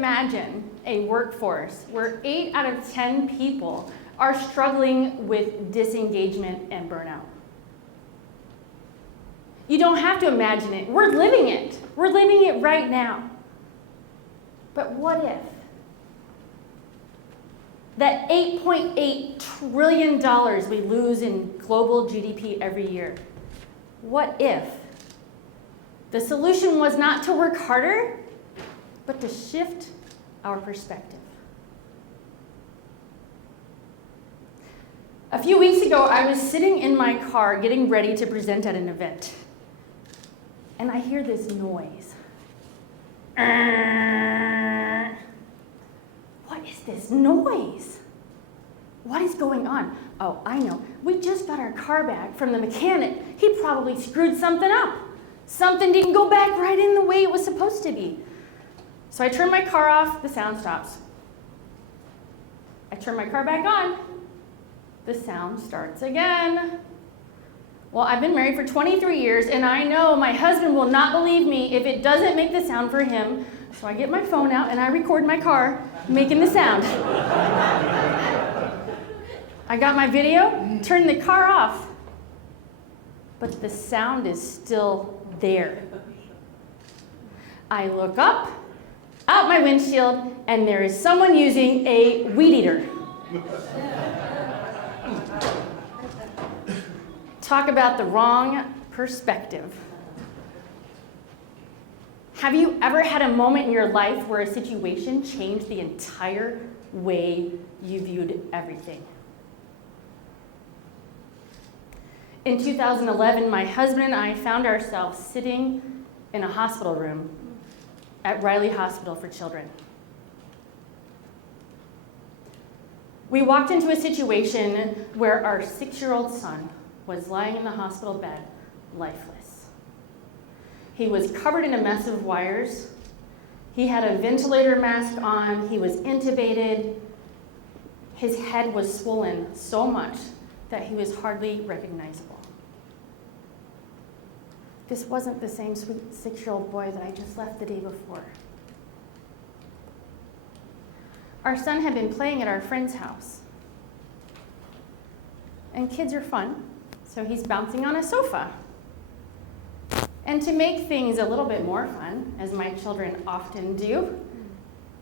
imagine a workforce where 8 out of 10 people are struggling with disengagement and burnout. You don't have to imagine it. We're living it. We're living it right now. But what if that $8.8 trillion we lose in global GDP every year, what if the solution was not to work harder, but to shift our perspective? A few weeks ago, I was sitting in my car getting ready to present at an event, and I hear this noise. What is this noise? What is going on? Oh, I know. We just got our car back from the mechanic. He probably screwed something up. Something didn't go back right in the way it was supposed to be. So I turn my car off, the sound stops. I turn my car back on, the sound starts again. Well, I've been married for 23 years, and I know my husband will not believe me if it doesn't make the sound for him. So I get my phone out and I record my car making the sound. I got my video, turned the car off, but the sound is still there. I look up, out my windshield, and there is someone using a weed eater. Talk about the wrong perspective. Have you ever had a moment in your life where a situation changed the entire way you viewed everything? In 2011, my husband and I found ourselves sitting in a hospital room at Riley Hospital for Children. We walked into a situation where our 6-year-old son was lying in the hospital bed, lifeless. He was covered in a mess of wires. He had a ventilator mask on. He was intubated. His head was swollen so much that he was hardly recognizable. This wasn't the same sweet 6-year-old boy that I just left the day before. Our son had been playing at our friend's house. And kids are fun, so he's bouncing on a sofa. And to make things a little bit more fun, as my children often do,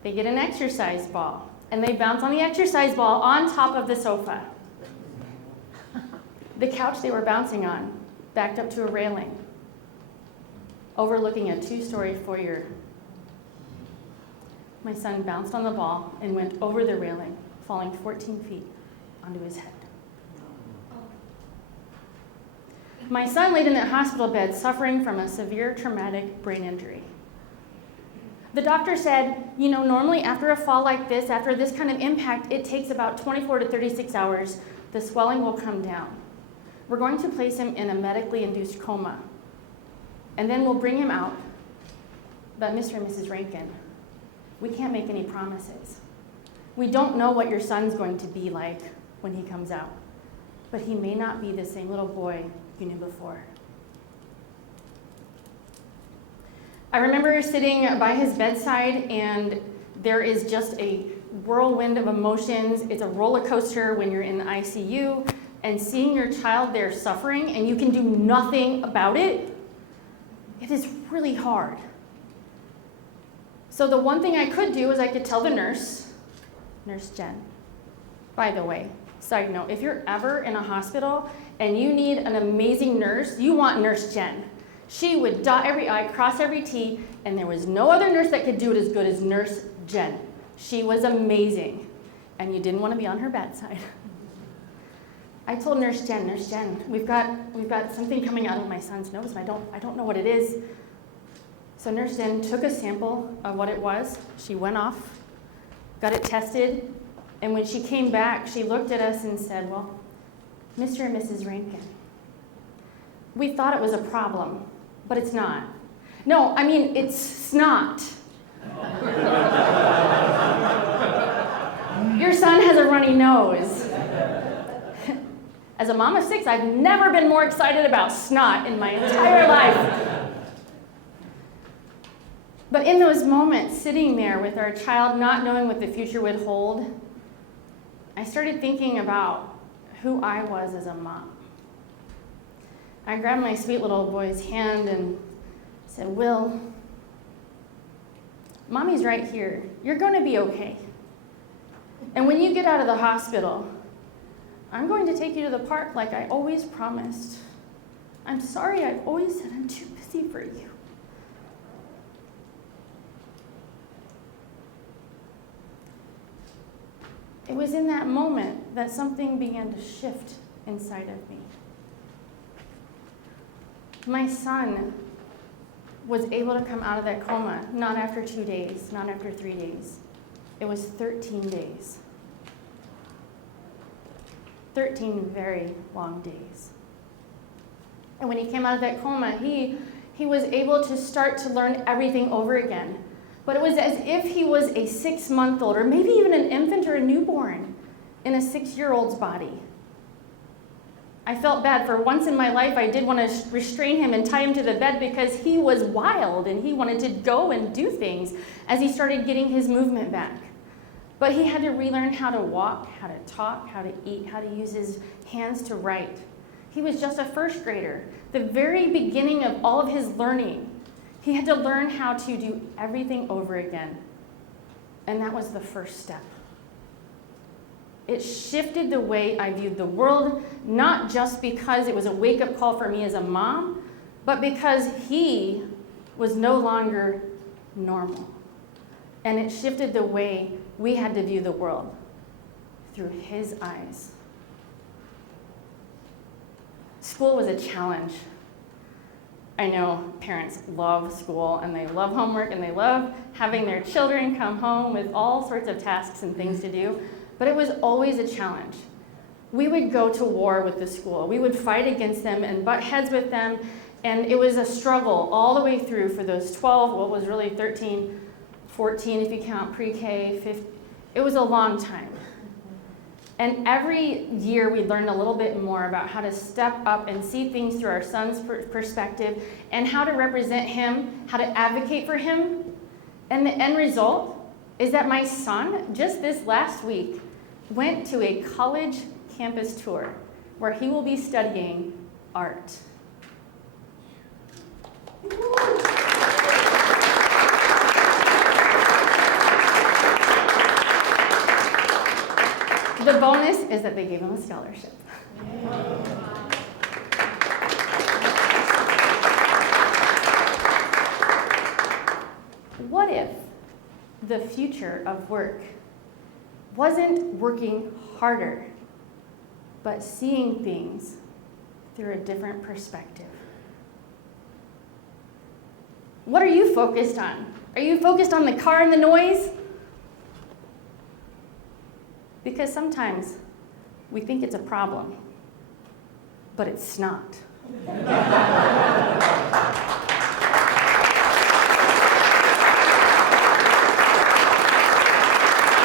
they get an exercise ball, and they bounce on the exercise ball on top of the sofa. The couch they were bouncing on backed up to a railing, overlooking a 2-story foyer. My son bounced on the ball and went over the railing, falling 14 feet onto his head. My son laid in that hospital bed suffering from a severe traumatic brain injury. The doctor said, normally after a fall like this, after this kind of impact, it takes about 24 to 36 hours. The swelling will come down. We're going to place him in a medically induced coma, and then we'll bring him out. But Mr. and Mrs. Renken, we can't make any promises. We don't know what your son's going to be like when he comes out, but he may not be the same little boy you knew before. I remember sitting by his bedside, and there is just a whirlwind of emotions. It's a roller coaster when you're in the ICU, and seeing your child there suffering and you can do nothing about it, it is really hard. So the one thing I could do is I could tell the nurse, Nurse Jen, by the way, side note, if you're ever in a hospital and you need an amazing nurse, you want Nurse Jen. She would dot every I, cross every T, and there was no other nurse that could do it as good as Nurse Jen. She was amazing, and you didn't want to be on her bad side. I told Nurse Jen, we've got something coming out of my son's nose, and I don't know what it is. So Nurse Jen took a sample of what it was. She went off, got it tested, and when she came back, she looked at us and said, well, Mr. and Mrs. Renken, we thought it was a problem, but it's not. No, I mean, it's snot. Your son has a runny nose. As a mom of 6, I've never been more excited about snot in my entire life. But in those moments, sitting there with our child, not knowing what the future would hold, I started thinking about who I was as a mom. I grabbed my sweet little boy's hand and said, Will, Mommy's right here. You're going to be okay. And when you get out of the hospital, I'm going to take you to the park like I always promised. I'm sorry I've always said I'm too busy for you. It was in that moment that something began to shift inside of me. My son was able to come out of that coma, not after 2 days, not after 3 days. It was 13 days. 13 very long days. And when he came out of that coma, he was able to start to learn everything over again. But it was as if he was a 6-month-old, or maybe even an infant or a newborn in a 6-year-old's body. I felt bad. For once in my life, I did want to restrain him and tie him to the bed because he was wild and he wanted to go and do things as he started getting his movement back. But he had to relearn how to walk, how to talk, how to eat, how to use his hands to write. He was just a first grader. The very beginning of all of his learning, he had to learn how to do everything over again. And that was the first step. It shifted the way I viewed the world, not just because it was a wake-up call for me as a mom, but because he was no longer normal. And it shifted the way we had to view the world through his eyes. School was a challenge. I know parents love school and they love homework and they love having their children come home with all sorts of tasks and things to do. But it was always a challenge. We would go to war with the school. We would fight against them and butt heads with them, and it was a struggle all the way through for those 12, what was really 13, 14 if you count pre-K, 15. It was a long time. And every year we learned a little bit more about how to step up and see things through our son's perspective and how to represent him, how to advocate for him. And the end result is that my son, just this last week, went to a college campus tour where he will be studying art. The bonus is that they gave him a scholarship. What if the future of work wasn't working harder, but seeing things through a different perspective? What are you focused on? Are you focused on the car and the noise? Because sometimes we think it's a problem, but it's not.